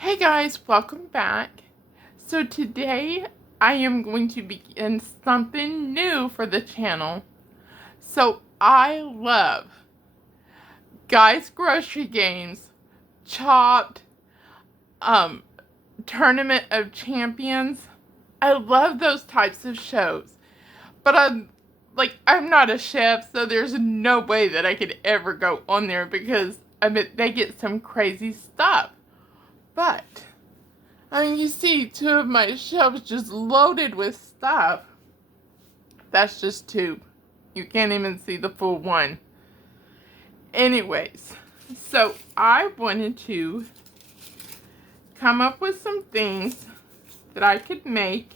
Hey guys, welcome back. So today I am going to begin something new for the channel. So I love Guys Grocery Games, Chopped, Tournament of Champions. I love those types of shows. But I'm not a chef, so there's no way that I could ever go on there because they get some crazy stuff. But you see two of my shelves just loaded with stuff. That's just two. You can't even see the full one. Anyways, so I wanted to come up with some things that I could make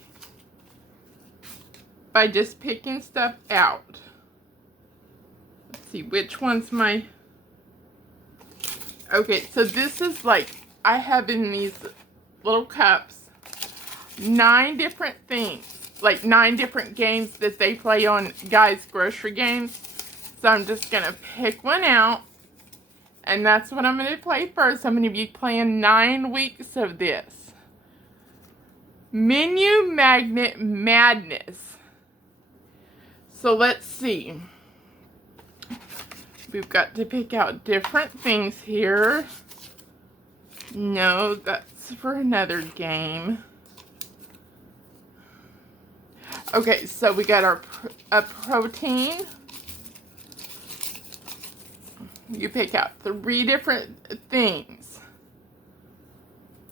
by just picking stuff out. Let's see, which one's my... Okay, so this is I have in these little cups 9 different things, 9 different games that they play on Guys Grocery Games. So I'm just gonna pick one out, and that's what I'm gonna play first. I'm gonna be playing 9 weeks of this. Menu Magnet Madness. So let's see. We've got to pick out different things here. No, that's for another game. Okay, so we got a protein. You pick out 3 different things,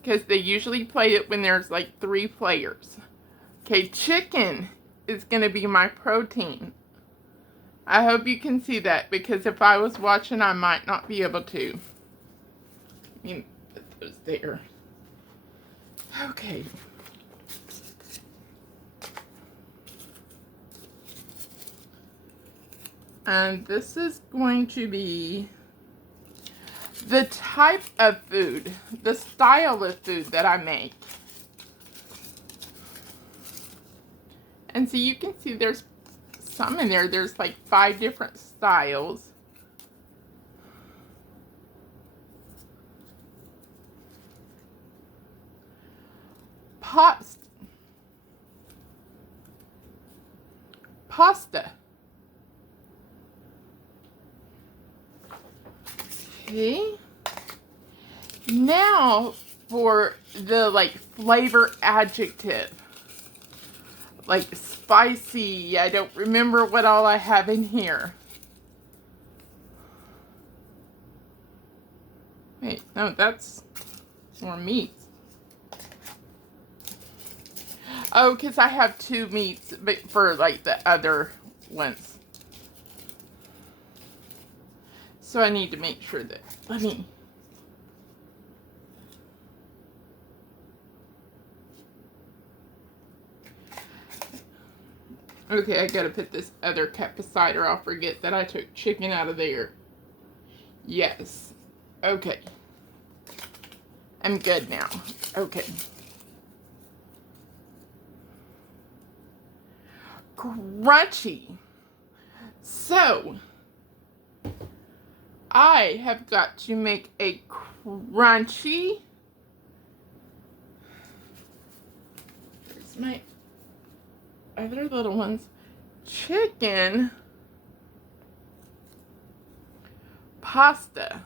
because they usually play it when there's 3 players. Okay, chicken is going to be my protein. I hope you can see that, because if I was watching, I might not be able to. Put those there. Okay. And this is going to be the type of food, the style of food that I make. And so you can see there's some in there. There's 5 different styles. Pasta. Okay. Now for the flavor adjective. Spicy. I don't remember what all I have in here. Wait, no, that's more meat. Oh, because I have 2 meats for the other ones. So I need to make sure that, okay, I gotta put this other cup aside or I'll forget that I took chicken out of there. Yes. Okay. I'm good now. Okay. Crunchy. So, I have got to make a crunchy. There's my other little ones. Chicken pasta.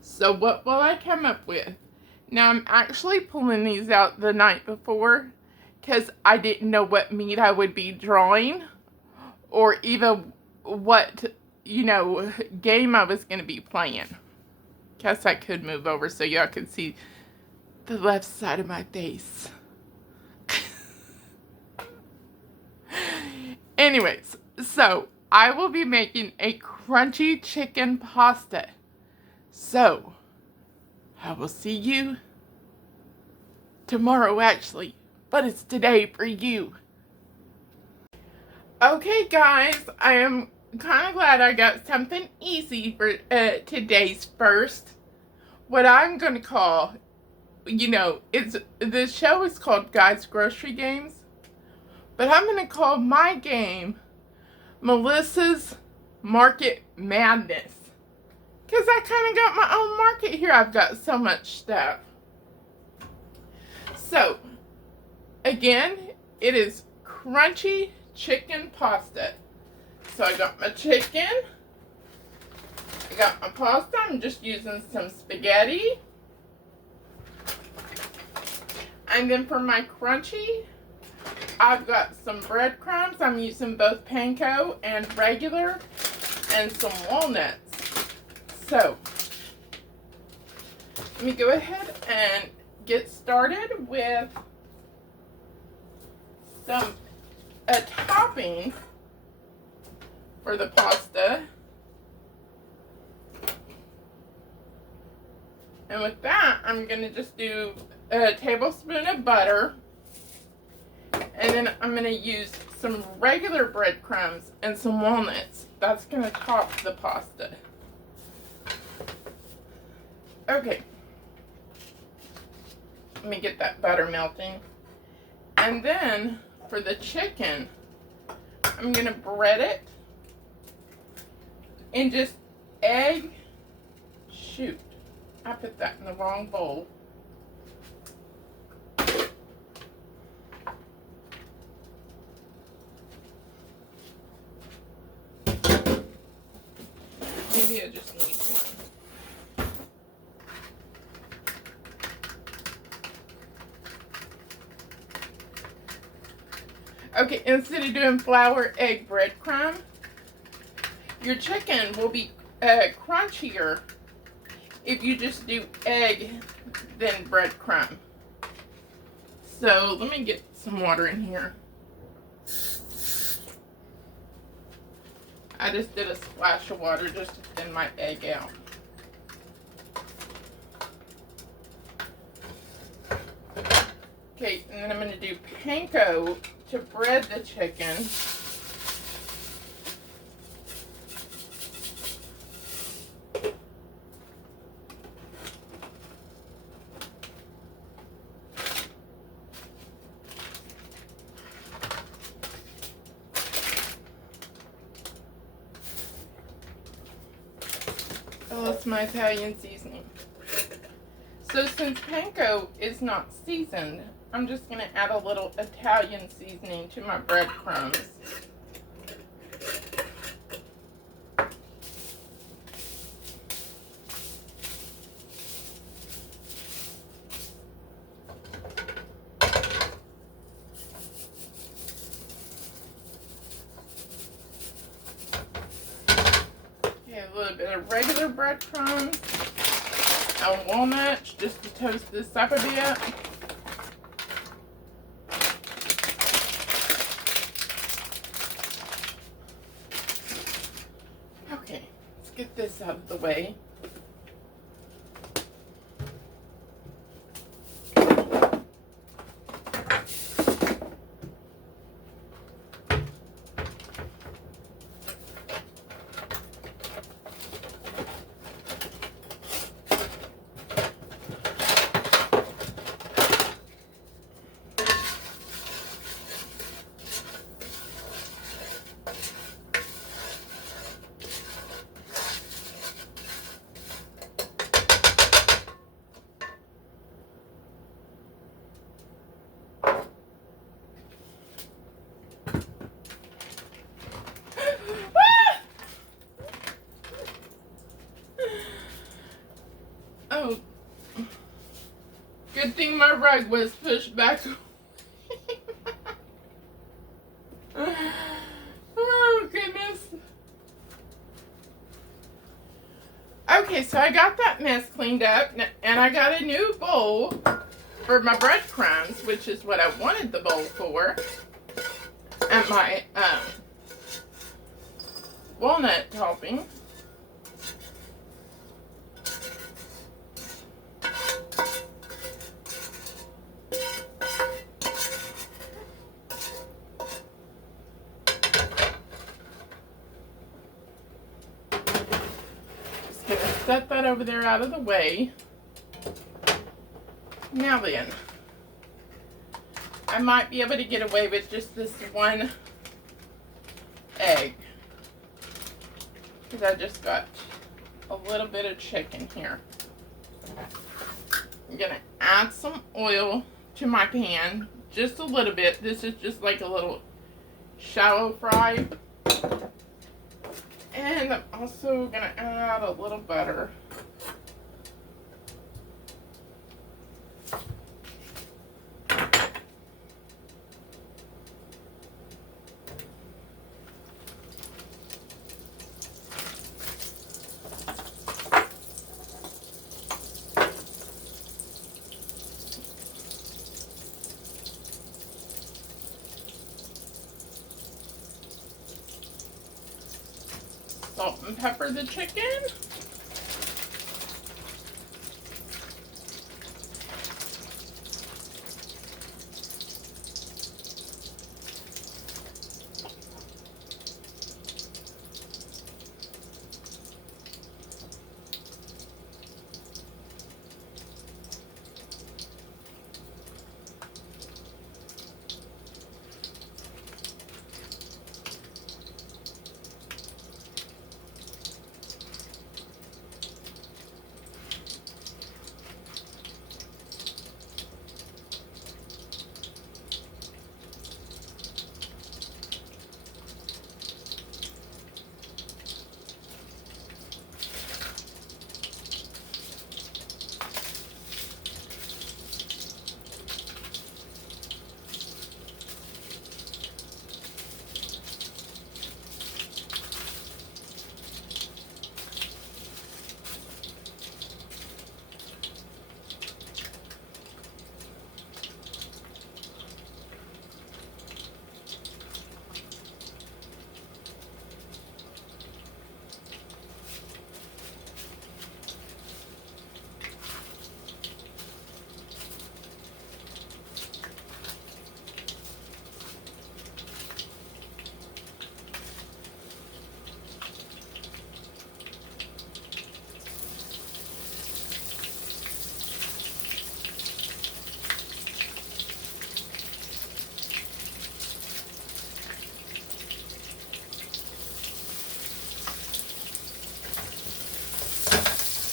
So what will I come up with? Now I'm actually pulling these out the night before because I didn't know what meat I would be drawing or even what, game I was going to be playing. Guess I could move over so y'all could see the left side of my face. Anyways, so I will be making a crunchy chicken pasta. So, I will see you tomorrow actually, but it's today for you. Okay guys, I am kind of glad I got something easy for today's first. What I'm going to call, the show is called Guys Grocery Games. But I'm going to call my game Melissa's Market Madness. Because I kind of got my own market here. I've got so much stuff. So, again, it is crunchy chicken pasta. So I got my chicken. I got my pasta. I'm just using some spaghetti. And then for my crunchy, I've got some breadcrumbs. I'm using both panko and regular, and some walnuts. So, let me go ahead and get started with a topping for the pasta. And with that, I'm going to just do a tablespoon of butter. And then I'm going to use some regular breadcrumbs and some walnuts. That's going to top the pasta. Okay. Let me get that butter melting. And then for the chicken, I'm going to bread it in just egg. Shoot, I put that in the wrong bowl. Maybe I just need one. Okay, instead of doing flour, egg, breadcrumb, your chicken will be crunchier if you just do egg then breadcrumb. So let me get some water in here. I just did a splash of water just to thin my egg out. Okay, and then I'm going to do panko to bread the chicken. Oh, that's my Italian seasoning. So since panko is not seasoned, I'm just going to add a little Italian seasoning to my breadcrumbs. Okay, a little bit of regular breadcrumbs and walnuts just to toast this up a bit. Okay, let's get this out of the way. Oh, good thing my rug was pushed back. Oh, goodness. Okay, so I got that mess cleaned up, and I got a new bowl for my breadcrumbs, which is what I wanted the bowl for, and my walnut topping. Set that over there out of the way. Now then, I might be able to get away with just this one egg, because I just got a little bit of chicken here. I'm gonna add some oil to my pan, just a little bit. This is just like a little shallow fry. And I'm also gonna add a little butter. Salt and pepper the chicken.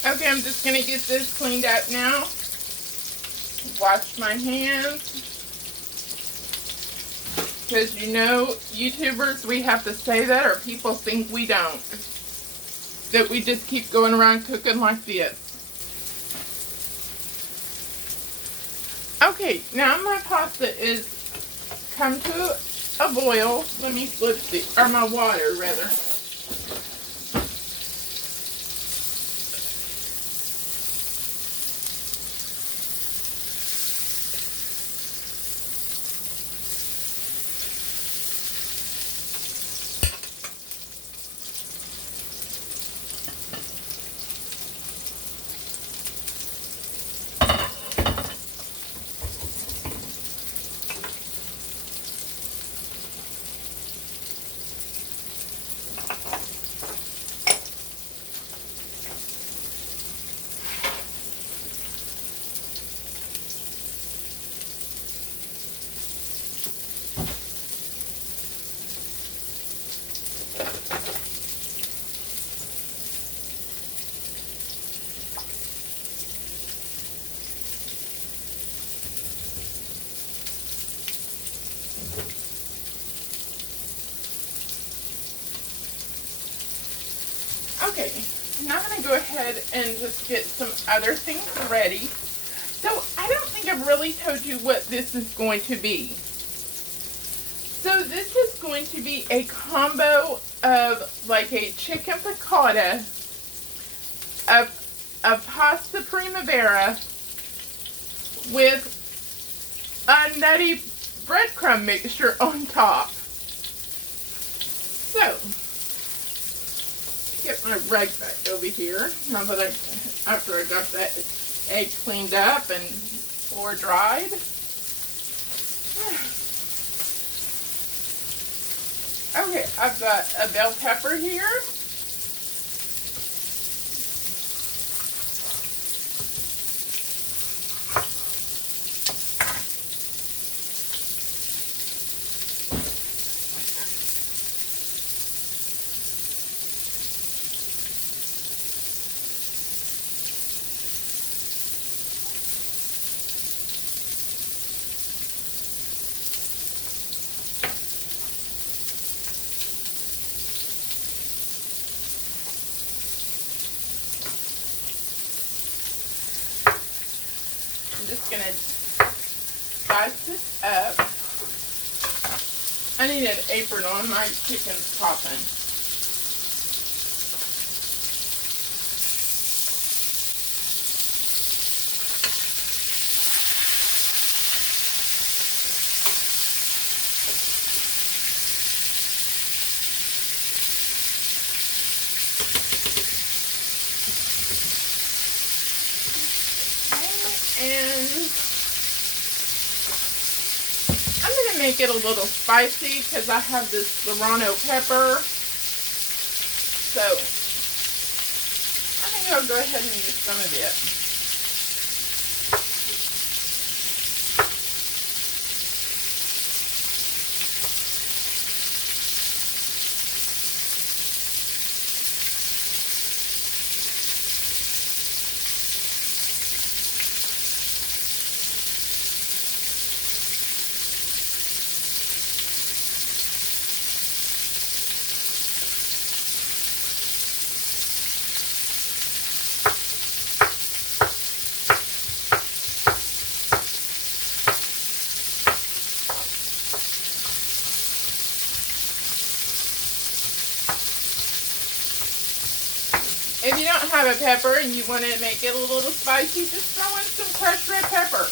Okay, I'm just going to get this cleaned up now. Wash my hands. Because you know, YouTubers, we have to say that or people think we don't. That we just keep going around cooking like this. Okay, now my pasta is come to a boil. Let me flip the, or my water rather. Okay, now I'm going to go ahead and just get some other things ready. So I don't think I've really told you what this is going to be. So this is going to be a combo of like a chicken piccata, a pasta primavera with a nutty breadcrumb mixture on top. So, get my rag back over here. Now that after I got that egg cleaned up and floor dried. Okay, I've got a bell pepper here. just going to dice this up. I need an apron on, my chicken's popping. And I'm going to make it a little spicy because I have this serrano pepper. So I think I'll go ahead and use some of it. If you don't have a pepper and you want to make it a little spicy, just throw in some crushed red pepper.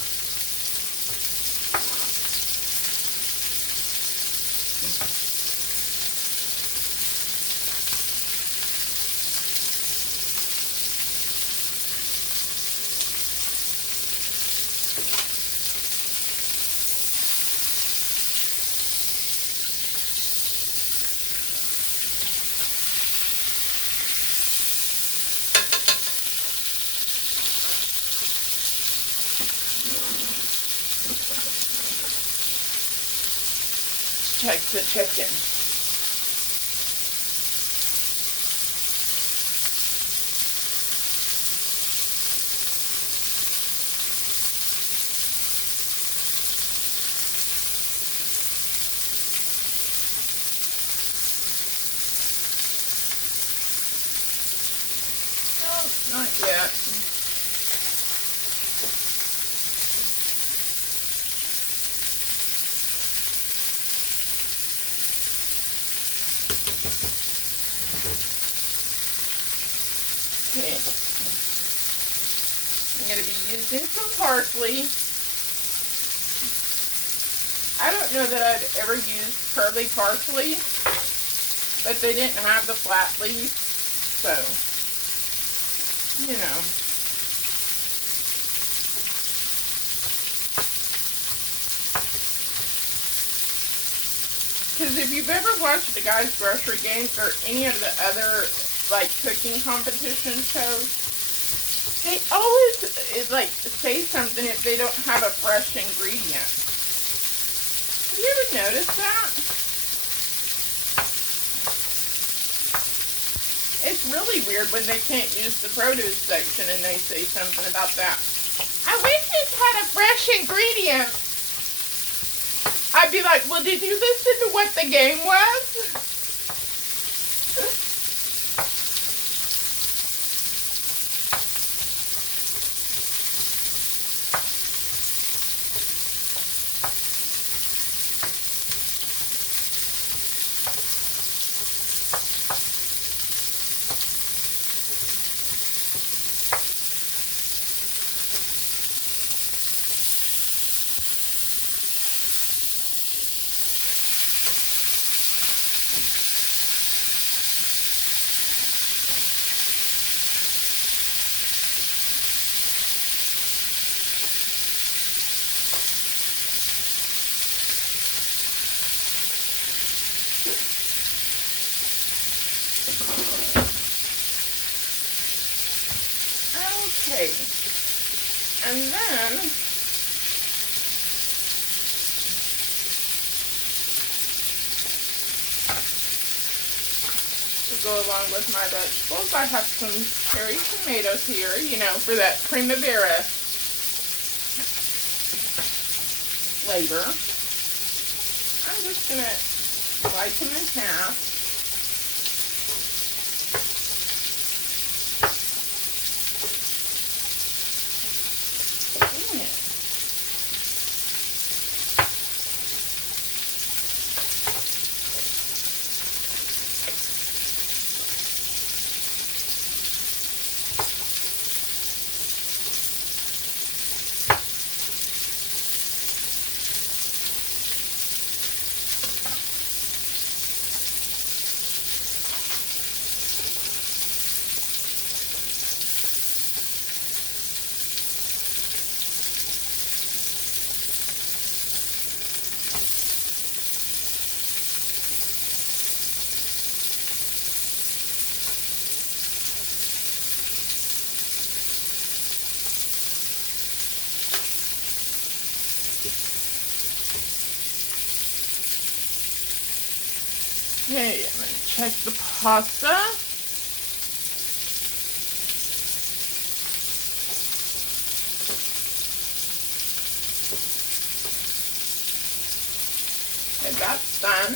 Check the chicken. No, not yet. Okay. I'm going to be using some parsley. I don't know that I'd ever used curly parsley, but they didn't have the flat leaf, so, you know. Because if you've ever watched the Guys Grocery Games or any of the other like cooking competition shows, they always like say something if they don't have a fresh ingredient. Have you ever noticed that? It's really weird when they can't use the produce section and they say something about that. I wish this had a fresh ingredient. I'd be like, well, did you listen to what the game was? Okay, and then to go along with my vegetables, I have some cherry tomatoes here, you know, for that primavera flavor. I'm just going to slice them in half. Okay, I'm going to check the pasta. Okay, that's done.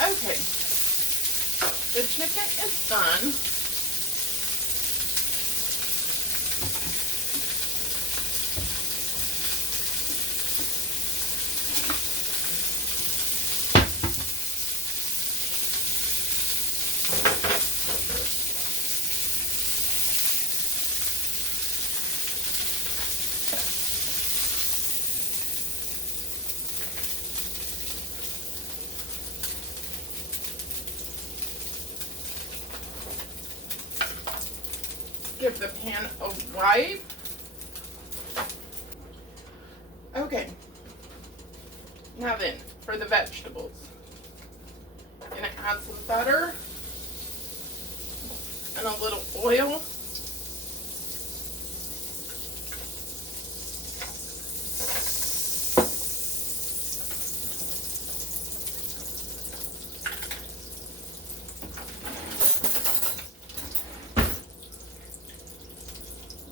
Okay, the chicken is done. Give the pan a wipe. Okay, now then, for the vegetables. I'm gonna add some butter and a little oil.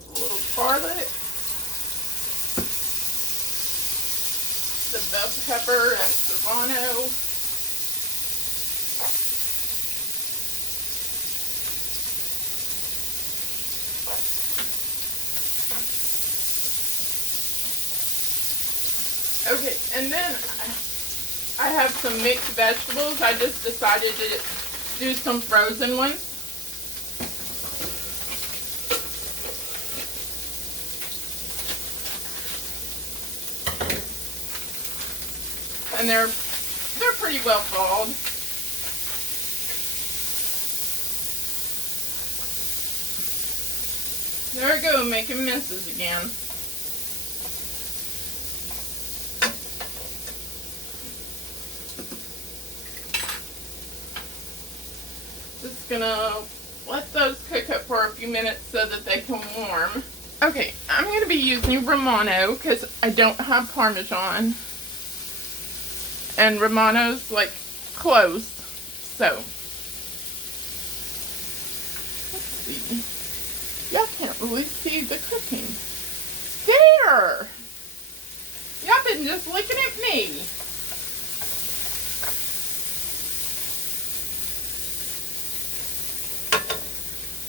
A little garlic. The bell pepper and serrano. Okay, and then I have some mixed vegetables. I just decided to do some frozen ones. And they're pretty well thawed. There we go, making messes again. Just gonna let those cook up for a few minutes so that they can warm. Okay, I'm gonna be using Romano because I don't have Parmesan. And Romano's like close, so let's see. Y'all can't really see the cooking. There! Y'all been just looking at me.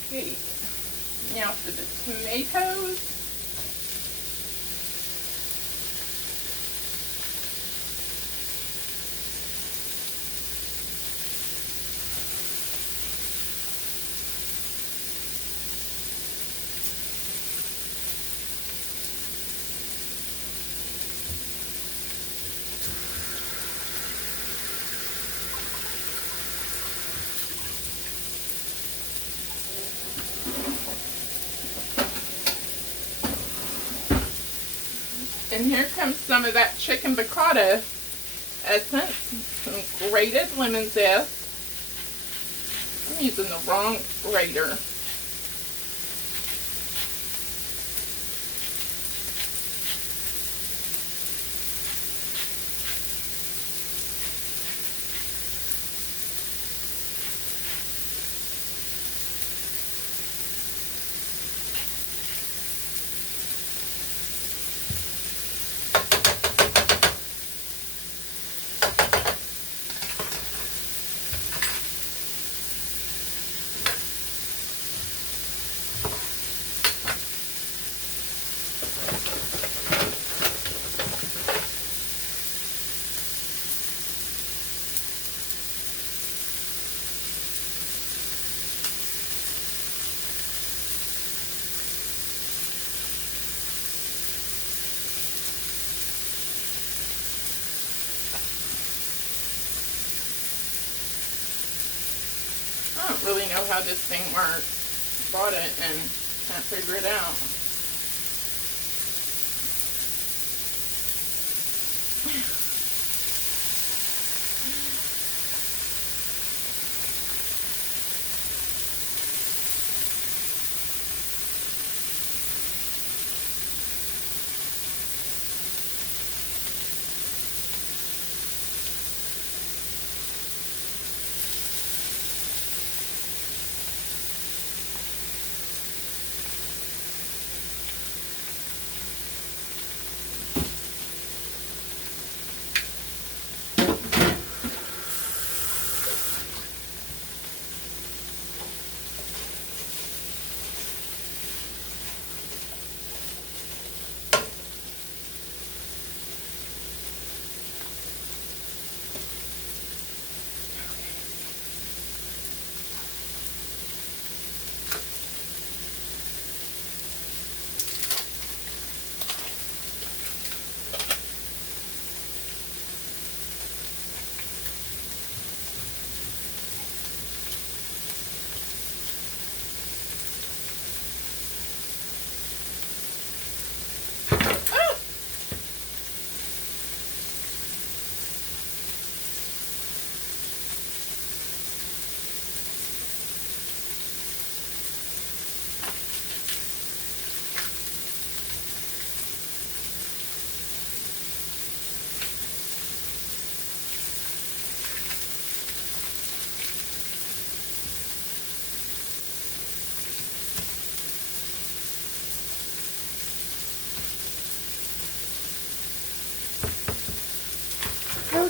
Okay, now for the tomatoes. And here comes some of that chicken piccata essence, some grated lemon zest. I'm using the wrong grater. I don't really know how this thing works. Bought it and can't figure it out.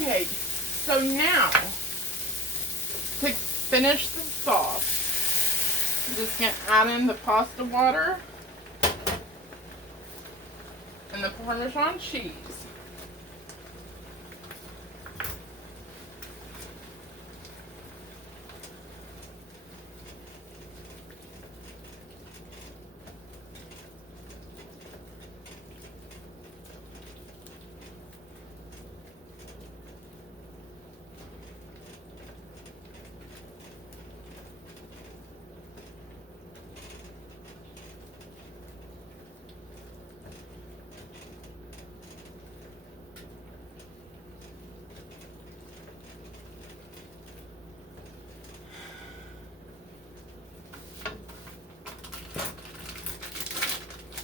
Okay, so now to finish the sauce, I'm just going to add in the pasta water and the Parmesan cheese.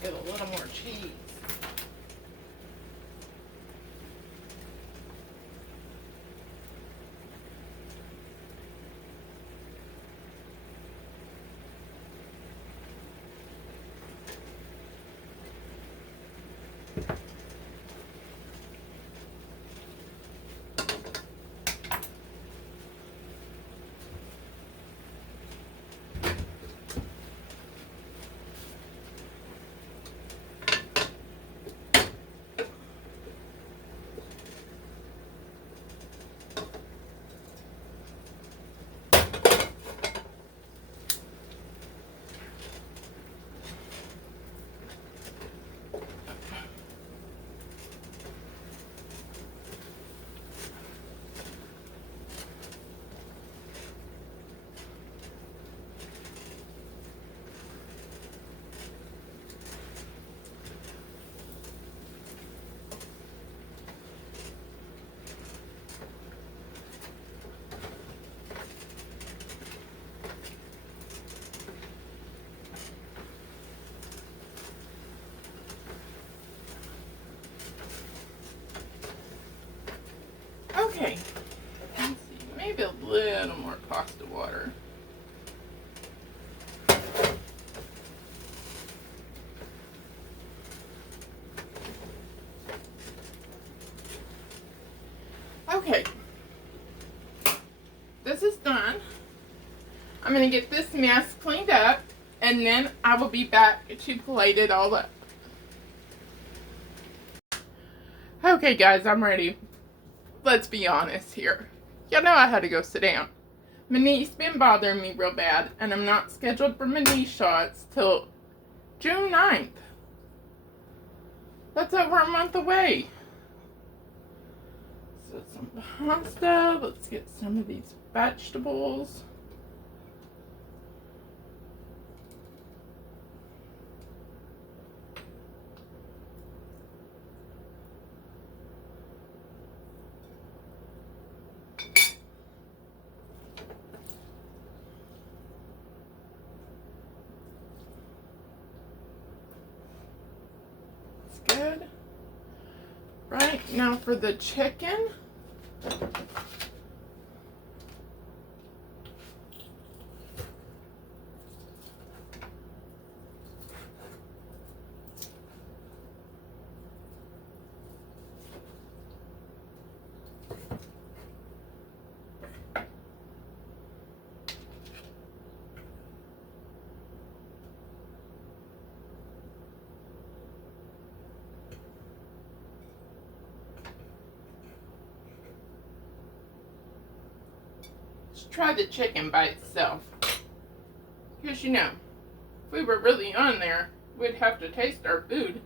Get a little more cheese. Okay, let's see, maybe a little more pasta water. Okay, this is done. I'm going to get this mess cleaned up, and then I will be back to plate it all up. Okay guys, I'm ready. Let's be honest here. Y'all know I had to go sit down. My knee's been bothering me real bad, and I'm not scheduled for my knee shots till June 9th. That's over a month away. So some pasta. Let's get some of these vegetables. Good. Right, now for the chicken. Try the chicken by itself. Because, you know, if we were really on there, we'd have to taste our food.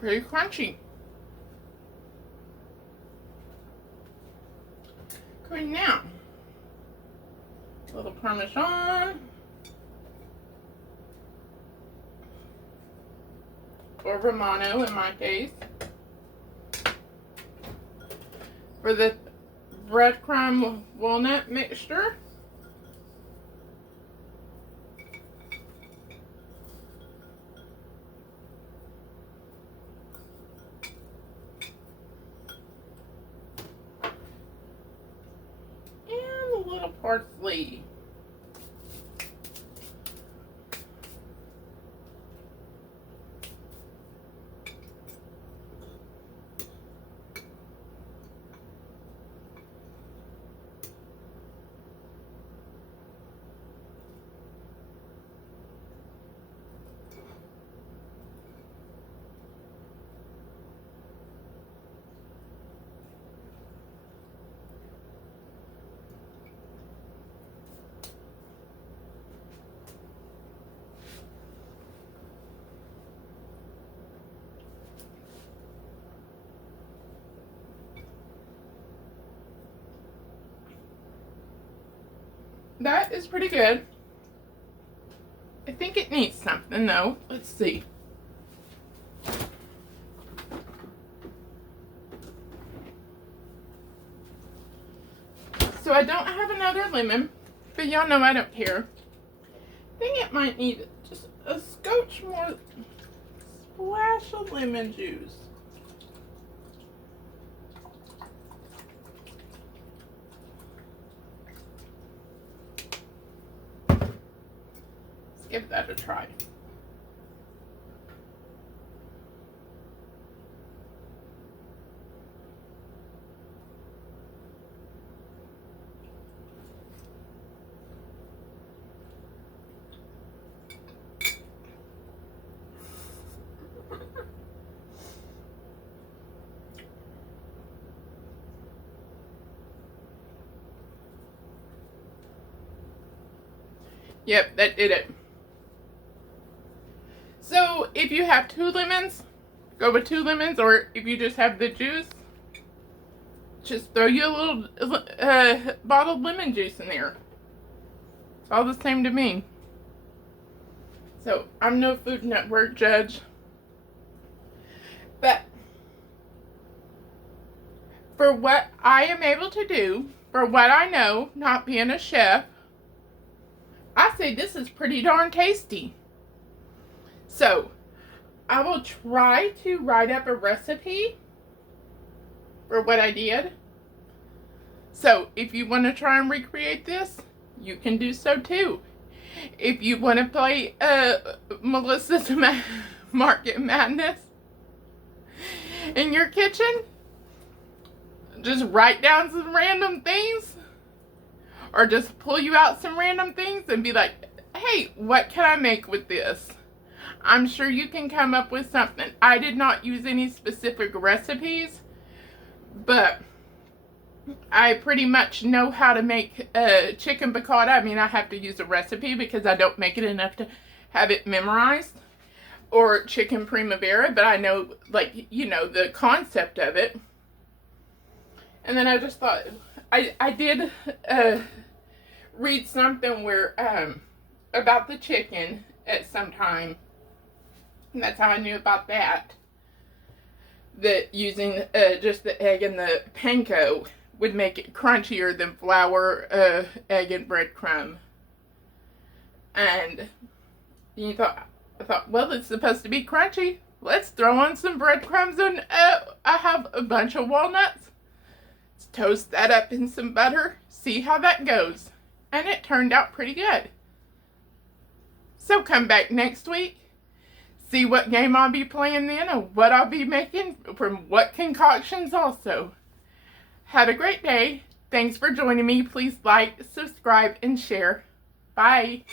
Pretty crunchy. Okay, now, a little Parmesan. Or Romano in my case. For the breadcrumb walnut mixture. And a little parsley. That is pretty good. I think it needs something though. Let's see. So I don't have another lemon, but y'all know I don't care. I think it might need just a scotch more, splash of lemon juice. Let's give that a try. Yep, that did it. So if you have 2 lemons, go with 2 lemons, or if you just have the juice, just throw you a little bottled lemon juice in there. It's all the same to me. So I'm no Food Network judge, but for what I am able to do, for what I know, not being a chef, I say this is pretty darn tasty. So, I will try to write up a recipe for what I did. So, if you want to try and recreate this, you can do so too. If you want to play Melissa's Market Madness in your kitchen, just write down some random things, or just pull you out some random things and be like, hey, what can I make with this? I'm sure you can come up with something. I did not use any specific recipes, but I pretty much know how to make chicken piccata. I mean, I have to use a recipe because I don't make it enough to have it memorized. Or chicken primavera, but I know, like, you know, the concept of it. And then I just thought, I did read something where, about the chicken at some time. And that's how I knew about that. That using just the egg and the panko would make it crunchier than flour, egg, and breadcrumb. And I thought, well, it's supposed to be crunchy. Let's throw on some breadcrumbs and I have a bunch of walnuts. Let's toast that up in some butter. See how that goes. And it turned out pretty good. So come back next week. See what game I'll be playing then and what I'll be making from what concoctions also. Have a great day. Thanks for joining me. Please like, subscribe, and share. Bye.